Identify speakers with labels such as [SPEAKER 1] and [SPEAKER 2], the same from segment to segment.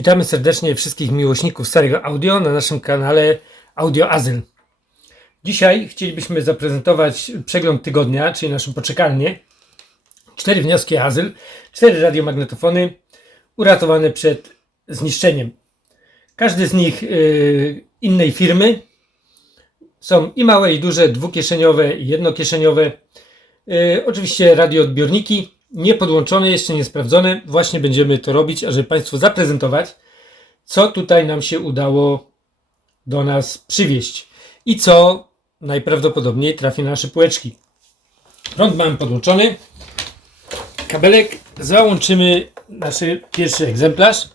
[SPEAKER 1] Witamy serdecznie wszystkich miłośników starego audio na naszym kanale Audio Azyl. Dzisiaj chcielibyśmy zaprezentować przegląd tygodnia, czyli naszą poczekalnię. Cztery wnioski Azyl, cztery radiomagnetofony uratowane przed zniszczeniem. Każdy z nich yy, innej firmy. Są i małe, i duże, dwukieszeniowe, i jednokieszeniowe. Yy, oczywiście radioodbiorniki, niepodłączone, jeszcze nie sprawdzone. Właśnie będziemy to robić, ażeby Państwu zaprezentować, co tutaj nam się udało do nas przywieźć i co najprawdopodobniej trafi na nasze półeczki. Prąd mamy podłączony. Kabelek załączymy nasz pierwszy egzemplarz.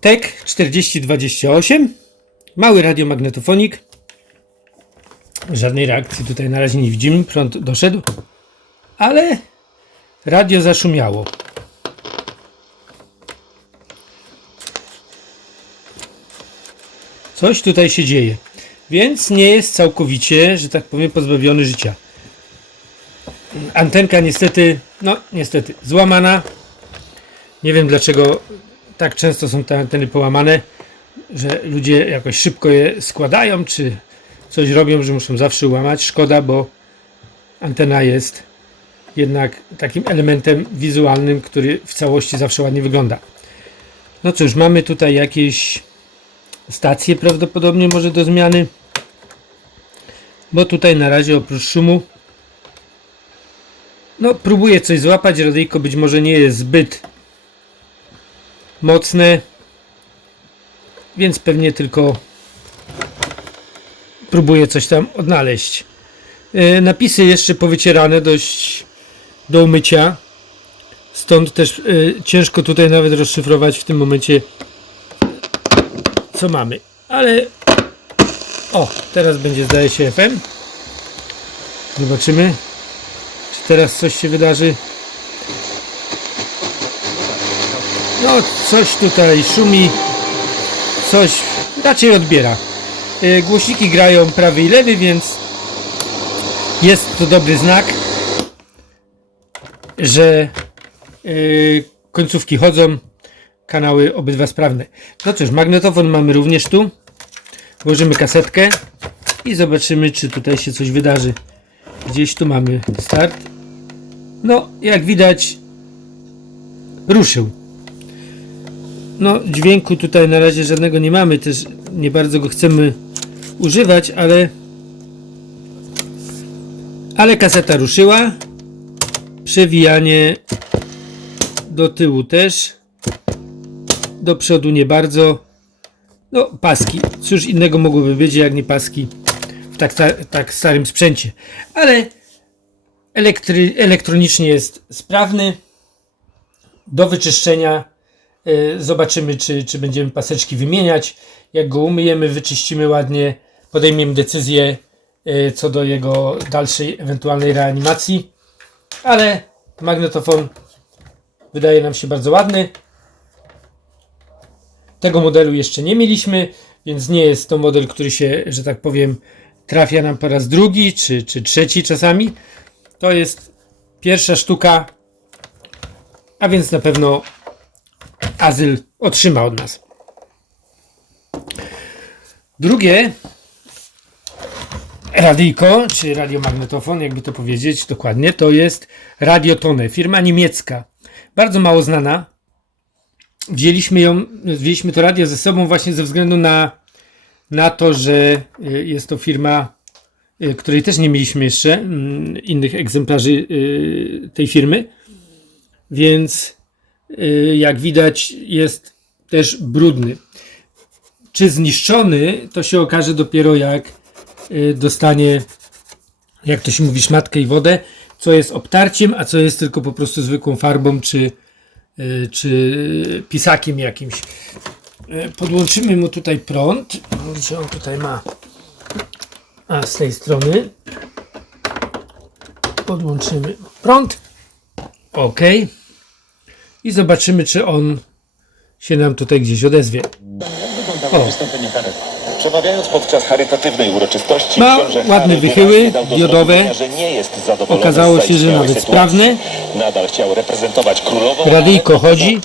[SPEAKER 1] TEK 4028. Mały radiomagnetofonik. Żadnej reakcji tutaj na razie nie widzimy. Prąd doszedł. Ale radio zaszumiało. Coś tutaj się dzieje. Więc nie jest całkowicie, że tak powiem, pozbawiony życia. Antenka niestety, no niestety, złamana. Nie wiem dlaczego tak często są te anteny połamane, że ludzie jakoś szybko je składają, czy coś robią, że muszą zawsze łamać. Szkoda, bo antena jest jednak takim elementem wizualnym, który w całości zawsze ładnie wygląda. No cóż, mamy tutaj jakieś stacje prawdopodobnie może do zmiany, bo tutaj na razie oprócz szumu no próbuję coś złapać, radyjko być może nie jest zbyt mocne, więc pewnie tylko próbuję coś tam odnaleźć. E, Napisy jeszcze powycierane dość do umycia. Stąd też y, ciężko tutaj nawet rozszyfrować w tym momencie co mamy. Ale o, teraz będzie zdaje się FM. Zobaczymy, czy teraz coś się wydarzy. No, coś tutaj szumi, coś raczej odbiera. Y, głośniki grają prawy i lewy, więc jest to dobry znak że yy, końcówki chodzą, kanały obydwa sprawne. No cóż, magnetofon mamy również tu. Włożymy kasetkę i zobaczymy, czy tutaj się coś wydarzy. Gdzieś tu mamy start. No, jak widać, ruszył. No, dźwięku tutaj na razie żadnego nie mamy, też nie bardzo go chcemy używać, ale ale kaseta ruszyła przewijanie do tyłu też. Do przodu nie bardzo. No paski, cóż innego mogłoby być jak nie paski w tak, tak, starym sprzęcie. Ale elektry, elektronicznie jest sprawny. Do wyczyszczenia y, zobaczymy czy, czy będziemy paseczki wymieniać. Jak go umyjemy, wyczyścimy ładnie podejmiemy decyzję y, co do jego dalszej ewentualnej reanimacji ale magnetofon wydaje nam się bardzo ładny. Tego modelu jeszcze nie mieliśmy, więc nie jest to model, który się, że tak powiem, trafia nam po raz drugi czy, czy trzeci czasami. To jest pierwsza sztuka, a więc na pewno Azyl otrzyma od nas. Drugie radyjko, czy radiomagnetofon, jakby to powiedzieć dokładnie, to jest Radiotone, firma niemiecka. Bardzo mało znana. Wzięliśmy ją, wzięliśmy to radio ze sobą właśnie ze względu na, na to, że y, jest to firma, y, której też nie mieliśmy jeszcze mm, innych egzemplarzy y, tej firmy. Więc jak widać jest też brudny. Czy zniszczony, to się okaże dopiero jak dostanie, jak to się mówi, szmatkę i wodę, co jest obtarciem, a co jest tylko po prostu zwykłą farbą czy, y, czy pisakiem jakimś. Y, podłączymy mu tutaj prąd. Gdzie on tutaj ma? A z tej strony podłączymy prąd. OK. I zobaczymy, czy on się nam tutaj gdzieś odezwie.
[SPEAKER 2] O. Przemawiając podczas charytatywnej uroczystości,
[SPEAKER 1] Ma
[SPEAKER 2] książę
[SPEAKER 1] ładne
[SPEAKER 2] Harry
[SPEAKER 1] wychyły
[SPEAKER 2] dał do
[SPEAKER 1] diodowe.
[SPEAKER 2] zrozumienia, że nie jest zadowolony
[SPEAKER 1] Okazało
[SPEAKER 2] z
[SPEAKER 1] się, że
[SPEAKER 2] zaistniałej
[SPEAKER 1] nawet
[SPEAKER 2] sytuacji.
[SPEAKER 1] sprawne.
[SPEAKER 2] Nadal chciał reprezentować królową.
[SPEAKER 1] Radyjko chodzi.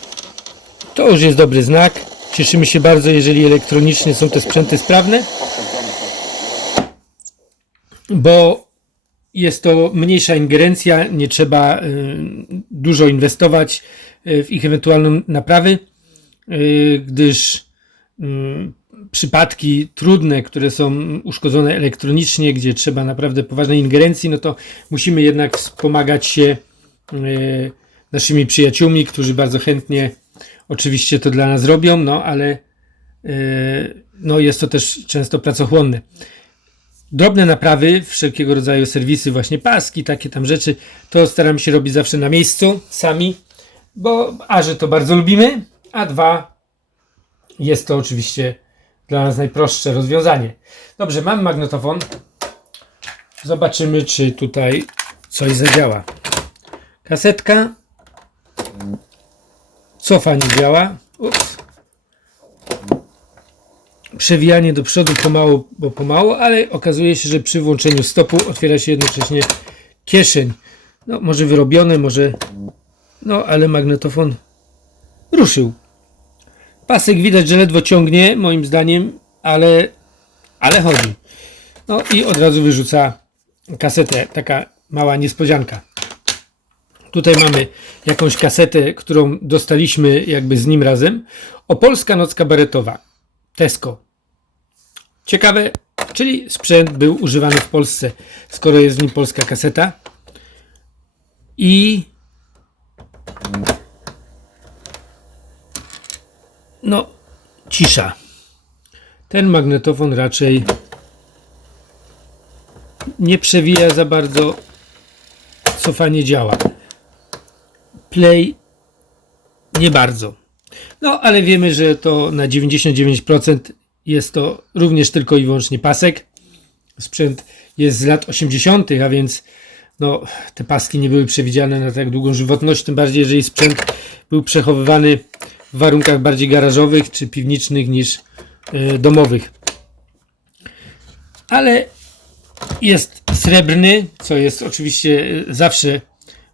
[SPEAKER 1] To już jest dobry znak. Cieszymy się bardzo, jeżeli elektronicznie są te sprzęty sprawne, bo jest to mniejsza ingerencja, nie trzeba y, dużo inwestować y, w ich ewentualną naprawy, y, gdyż y, przypadki trudne, które są uszkodzone elektronicznie, gdzie trzeba naprawdę poważnej ingerencji, no to musimy jednak wspomagać się y, naszymi przyjaciółmi, którzy bardzo chętnie oczywiście to dla nas robią, no ale y, no jest to też często pracochłonne. Drobne naprawy, wszelkiego rodzaju serwisy, właśnie paski, takie tam rzeczy, to staramy się robić zawsze na miejscu, sami, bo a, że to bardzo lubimy, a dwa, jest to oczywiście dla nas najprostsze rozwiązanie. Dobrze, mam magnetofon. Zobaczymy, czy tutaj coś zadziała. Kasetka. Cofa nie działa. Ups przewijanie do przodu pomału, bo pomału, ale okazuje się, że przy włączeniu stopu otwiera się jednocześnie kieszeń. No, może wyrobione, może. No, ale magnetofon ruszył. Pasek widać, że ledwo ciągnie, moim zdaniem, ale, ale chodzi. No i od razu wyrzuca kasetę. Taka mała niespodzianka. Tutaj mamy jakąś kasetę, którą dostaliśmy jakby z nim razem. Opolska noc kabaretowa. Tesco. Ciekawe, czyli sprzęt był używany w Polsce, skoro jest w nim polska kaseta. I no, cisza. Ten magnetofon raczej nie przewija za bardzo, cofanie działa. Play nie bardzo. No, ale wiemy, że to na 99% jest to również tylko i wyłącznie pasek. Sprzęt jest z lat 80., a więc no, te paski nie były przewidziane na tak długą żywotność, tym bardziej, jeżeli sprzęt był przechowywany w warunkach bardziej garażowych czy piwniczych niż y, domowych. Ale jest srebrny, co jest oczywiście y, zawsze,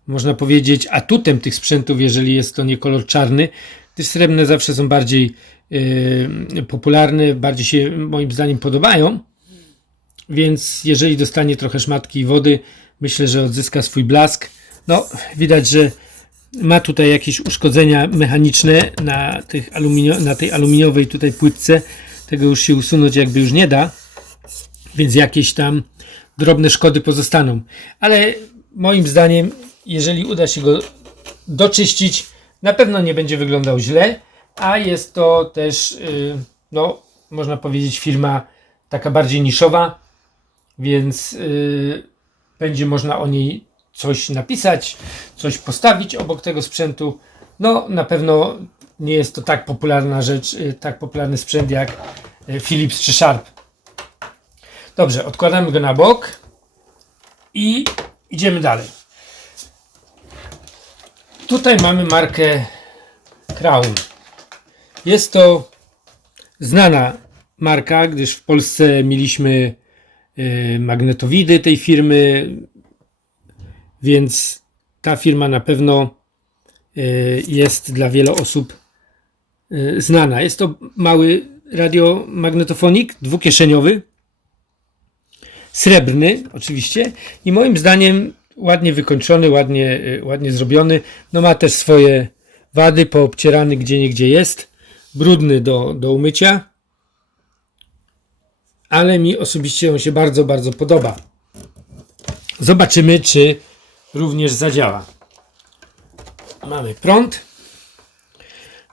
[SPEAKER 1] można powiedzieć, atutem tych sprzętów, jeżeli jest to nie kolor czarny, gdyż srebrne zawsze są bardziej yy, popularne, bardziej się moim zdaniem podobają. Więc jeżeli dostanie trochę szmatki wody, myślę, że odzyska swój blask. No, widać, że ma tutaj jakieś uszkodzenia mechaniczne na, tych aluminio, na tej aluminiowej tutaj płytce. Tego już się usunąć jakby już nie da. Więc jakieś tam drobne szkody pozostaną. Ale moim zdaniem, jeżeli uda się go doczyścić, na pewno nie będzie wyglądał źle, a jest to też, yy, no, można powiedzieć, firma taka bardziej niszowa, więc yy, będzie można o niej coś napisać, coś postawić obok tego sprzętu. No, na pewno nie jest to tak popularna rzecz, yy, tak popularny sprzęt jak yy, Philips czy Sharp. Dobrze, odkładamy go na bok i idziemy dalej. Tutaj mamy markę Crown. Jest to znana marka, gdyż w Polsce mieliśmy y, magnetowidy tej firmy, więc ta firma na pewno y, jest dla wielu osób y, znana. Jest to mały radiomagnetofonik, dwukieszeniowy, srebrny oczywiście i moim zdaniem ładnie wykończony, ładnie, y, ładnie zrobiony. No ma też swoje wady, poobcierany gdzie niegdzie jest, brudny do, do umycia, ale mi osobiście on się bardzo, bardzo podoba. Zobaczymy, czy również zadziała. Mamy prąd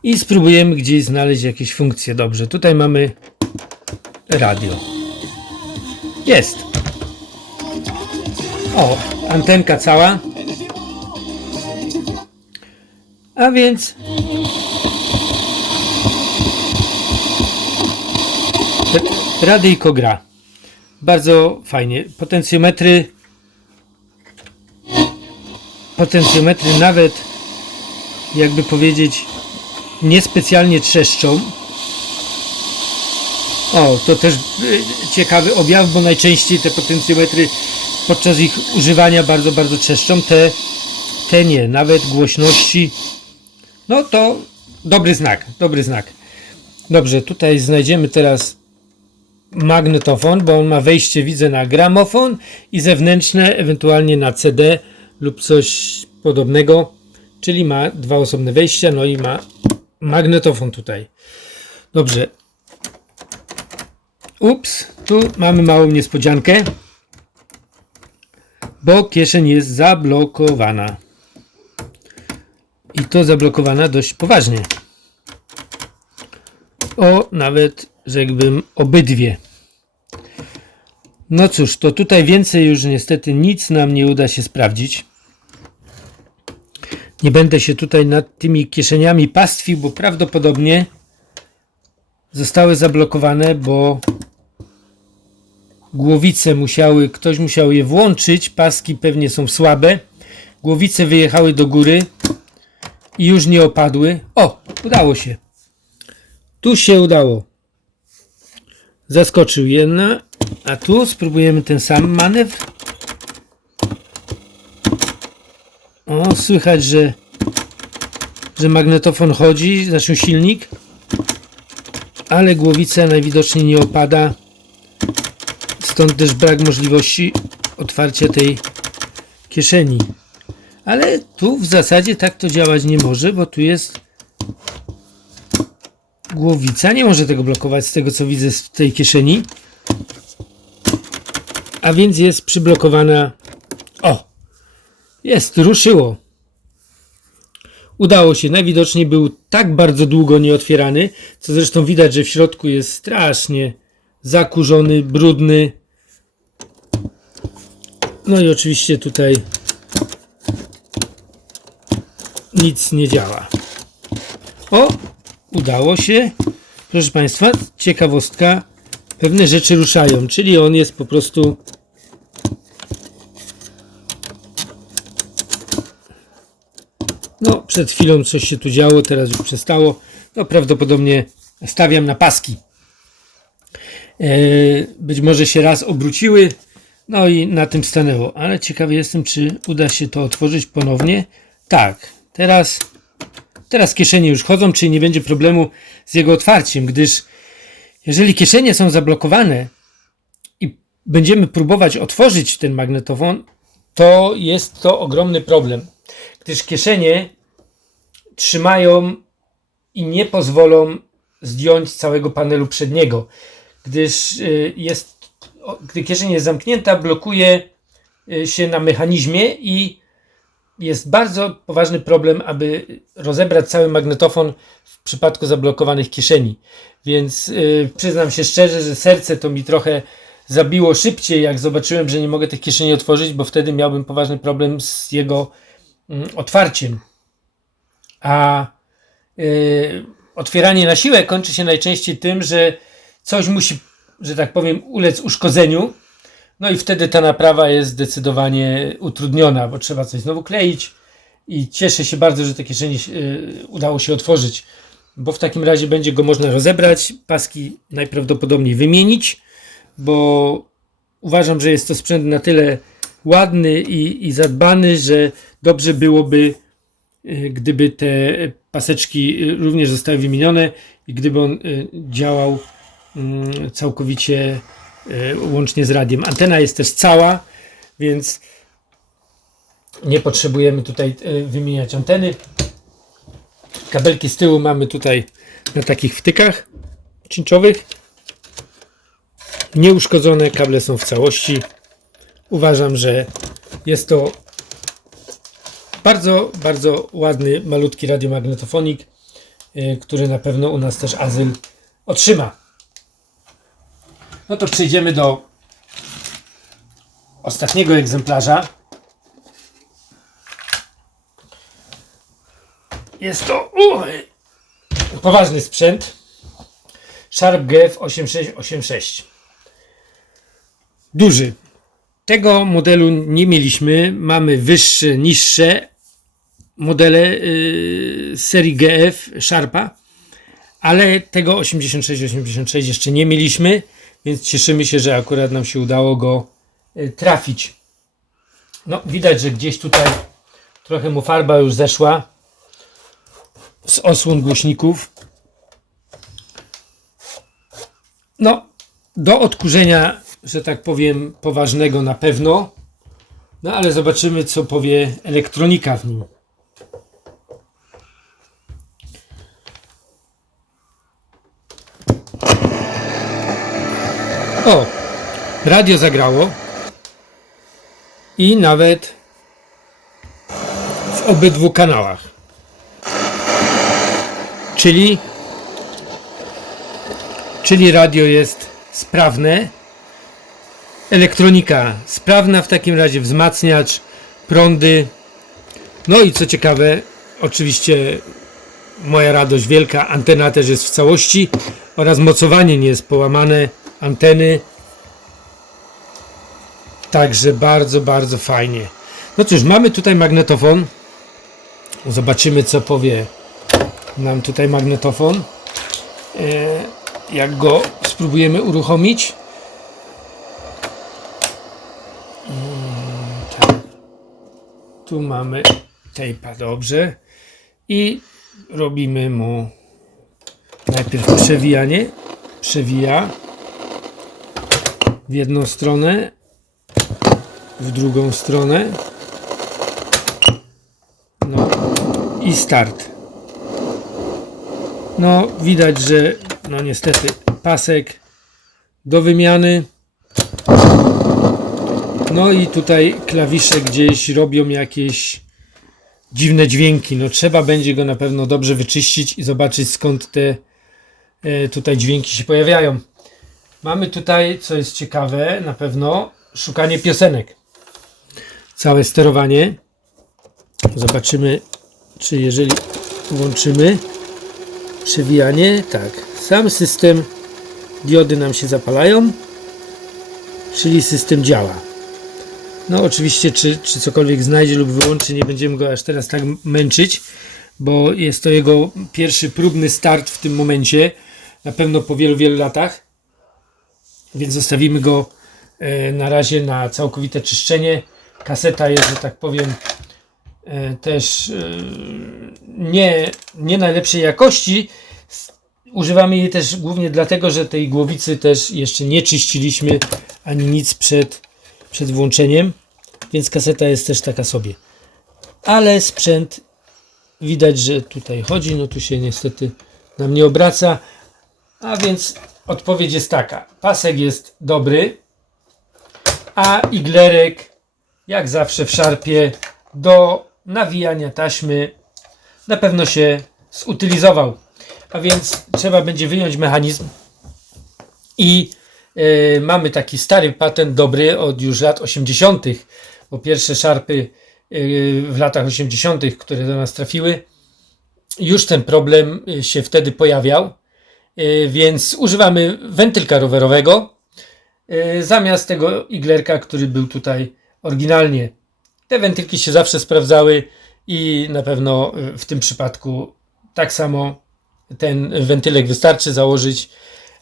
[SPEAKER 1] i spróbujemy gdzieś znaleźć jakieś funkcje. Dobrze, tutaj mamy radio. Jest. O, antenka cała. A więc radyjko gra. Bardzo fajnie. Potencjometry potencjometry nawet jakby powiedzieć niespecjalnie trzeszczą. O, to też y, ciekawy objaw, bo najczęściej te potencjometry podczas ich używania bardzo, bardzo trzeszczą. Te, te nie, nawet głośności. No to dobry znak, dobry znak. Dobrze, tutaj znajdziemy teraz magnetofon, bo on ma wejście, widzę, na gramofon i zewnętrzne, ewentualnie na CD lub coś podobnego, czyli ma dwa osobne wejścia, no i ma magnetofon tutaj. Dobrze. Ups, tu mamy małą niespodziankę, bo kieszeń jest zablokowana. I to zablokowana dość poważnie. O, nawet rzekłbym obydwie. No cóż, to tutaj więcej już niestety nic nam nie uda się sprawdzić. Nie będę się tutaj nad tymi kieszeniami pastwił, bo prawdopodobnie zostały zablokowane, bo głowice musiały, ktoś musiał je włączyć, paski pewnie są słabe, głowice wyjechały do góry i już nie opadły. O, udało się. Tu się udało. Zaskoczył jedna, a tu spróbujemy ten sam manewr. O, słychać, że, że magnetofon chodzi, znaczy silnik, ale głowica najwidoczniej nie opada. Stąd też brak możliwości otwarcia tej kieszeni. Ale tu w zasadzie tak to działać nie może, bo tu jest głowica. Nie może tego blokować z tego co widzę z tej kieszeni. A więc jest przyblokowana. O! Jest, ruszyło. Udało się. Najwidoczniej był tak bardzo długo nieotwierany, co zresztą widać, że w środku jest strasznie zakurzony, brudny. No i oczywiście tutaj nic nie działa. O, udało się. Proszę Państwa, ciekawostka. Pewne rzeczy ruszają, czyli on jest po prostu No, przed chwilą coś się tu działo, teraz już przestało. No, prawdopodobnie stawiam na paski. E, być może się raz obróciły, no i na tym stanęło. Ale ciekawy jestem, czy uda się to otworzyć ponownie. Tak, teraz, teraz kieszenie już chodzą, czyli nie będzie problemu z jego otwarciem, gdyż jeżeli kieszenie są zablokowane i będziemy próbować otworzyć ten magnetofon, to jest to ogromny problem, gdyż kieszenie trzymają i nie pozwolą zdjąć całego panelu przedniego, gdyż y, jest, gdy kieszeń jest zamknięta, blokuje y, się na mechanizmie i jest bardzo poważny problem, aby rozebrać cały magnetofon w przypadku zablokowanych kieszeni. Więc yy, przyznam się szczerze, że serce to mi trochę zabiło szybciej, jak zobaczyłem, że nie mogę tych kieszeni otworzyć, bo wtedy miałbym poważny problem z jego otwarciem. A yy, otwieranie na siłę kończy się najczęściej tym, że coś musi, że tak powiem, ulec uszkodzeniu. No i wtedy ta naprawa jest zdecydowanie utrudniona, bo trzeba coś znowu kleić. I cieszę się bardzo, że te kieszenie yy, udało się otworzyć, bo w takim razie będzie go można rozebrać, paski najprawdopodobniej wymienić, bo uważam, że jest to sprzęt na tyle ładny i, i zadbany, że dobrze byłoby, yy, gdyby te paseczki yy, również zostały wymienione i gdyby on yy, działał mm, całkowicie łącznie z radiem. Antena jest też cała, więc nie potrzebujemy tutaj wymieniać anteny. Kabelki z tyłu mamy tutaj na takich wtykach cinczowych. Nieuszkodzone kable są w całości. Uważam, że jest to bardzo, bardzo ładny, malutki radiomagnetofonik, y, który na pewno u nas też azyl otrzyma. No to przejdziemy do ostatniego egzemplarza. Jest to uj, poważny sprzęt. Sharp GF 8686. Duży. Tego modelu nie mieliśmy. Mamy wyższe, niższe modele yy, serii GF Sharpa, ale tego 8686 jeszcze nie mieliśmy, więc cieszymy się, że akurat nam się udało go y, trafić. No, widać, że gdzieś tutaj trochę mu farba już zeszła. z osłon głośników. No, do odkurzenia, że tak powiem, poważnego na pewno. No ale zobaczymy, co powie elektronika w nim. O, radio zagrało. I nawet w obydwu kanałach. Czyli czyli radio jest sprawne. Elektronika sprawna w takim razie, wzmacniacz, prądy. No i co ciekawe, oczywiście moja radość wielka, antena też jest w całości oraz mocowanie nie jest połamane, anteny. Także bardzo, bardzo fajnie. No cóż, mamy tutaj magnetofon. Zobaczymy, co powie nam tutaj magnetofon. E, jak go spróbujemy uruchomić. Mm, tak. Tu mamy tape'a, dobrze. I robimy mu najpierw przewijanie. Przewija w jedną stronę, w drugą stronę. No i start. No widać, że no niestety pasek do wymiany. No i tutaj klawisze gdzieś robią jakieś dziwne dźwięki. No trzeba będzie go na pewno dobrze wyczyścić i zobaczyć skąd te e, tutaj dźwięki się pojawiają. Mamy tutaj, co jest ciekawe, na pewno szukanie piosenek. Całe sterowanie. Zobaczymy, czy jeżeli włączymy przewijanie, tak, sam system diody nam się zapalają, czyli system działa. No oczywiście, czy, czy cokolwiek znajdzie lub wyłączy, nie będziemy go aż teraz tak męczyć, bo jest to jego pierwszy próbny start w tym momencie, na pewno po wielu, wielu latach, więc zostawimy go e, na razie na całkowite czyszczenie. Kaseta jest, że tak powiem, e, też e, nie, nie najlepszej jakości. Używamy jej też głównie dlatego, że tej głowicy też jeszcze nie czyściliśmy ani nic przed, przed włączeniem, więc kaseta jest też taka sobie. Ale sprzęt widać, że tutaj chodzi, no tu się niestety nam nie obraca, a więc odpowiedź jest taka. Pasek jest dobry, a iglerek jak zawsze w szarpie do nawijania taśmy na pewno się zutylizował. A więc trzeba będzie wyjąć mechanizm i mamy taki stary patent dobry od już lat 80., bo pierwsze szarpy e, w latach 80., które do nas trafiły, już ten problem e, się wtedy pojawiał, e, więc używamy wentylka rowerowego e, zamiast tego iglerka, który był tutaj oryginalnie. Te wentylki się zawsze sprawdzały i na pewno w tym przypadku tak samo ten wentylek wystarczy założyć,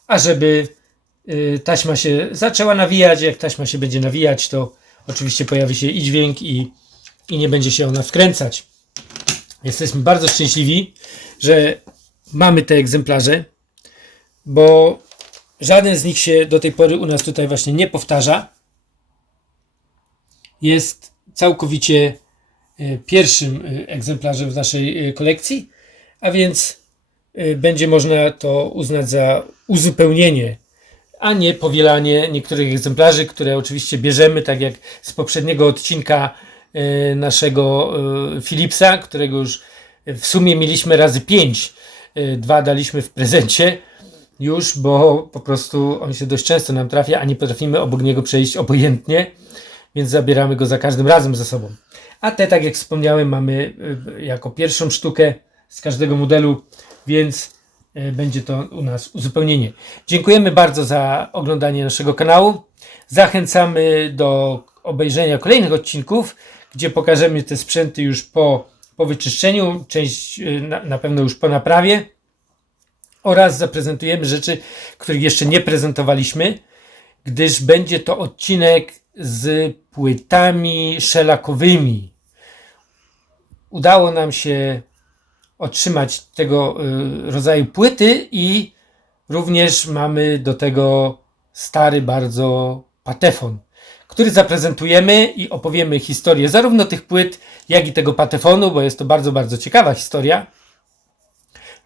[SPEAKER 1] a żeby y, taśma się zaczęła nawijać. Jak taśma się będzie nawijać, to oczywiście pojawi się i dźwięk, i, i nie będzie się ona wkręcać. Jesteśmy bardzo szczęśliwi, że mamy te egzemplarze, bo żaden z nich się do tej pory u nas tutaj właśnie nie powtarza jest całkowicie e, pierwszym e, egzemplarzem w naszej kolekcji, a więc będzie można to uznać za uzupełnienie, a nie powielanie niektórych egzemplarzy, które oczywiście bierzemy, tak jak z poprzedniego odcinka e, naszego e, Philipsa, którego już w sumie mieliśmy razy pięć. E, Dwa daliśmy w prezencie już, bo po prostu on się dość często nam trafia, a nie potrafimy obok niego przejść obojętnie więc zabieramy go za każdym razem ze sobą. A te, tak jak wspomniałem, mamy jako pierwszą sztukę z każdego modelu, więc będzie to u nas uzupełnienie. Dziękujemy bardzo za oglądanie naszego kanału. Zachęcamy do obejrzenia kolejnych odcinków, gdzie pokażemy te sprzęty już po, po wyczyszczeniu, część y, na, na pewno już po naprawie oraz zaprezentujemy rzeczy, których jeszcze nie prezentowaliśmy, gdyż będzie to odcinek z płytami szelakowymi. Udało nam się otrzymać tego y, rodzaju płyty i również mamy do tego stary bardzo patefon, który zaprezentujemy i opowiemy historię zarówno tych płyt, jak i tego patefonu, bo jest to bardzo, bardzo ciekawa historia.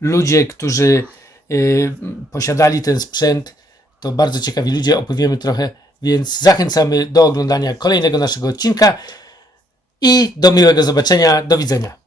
[SPEAKER 1] Ludzie, którzy y, posiadali ten sprzęt, to bardzo ciekawi ludzie, opowiemy trochę, więc zachęcamy do oglądania kolejnego naszego odcinka i do miłego zobaczenia. Do widzenia.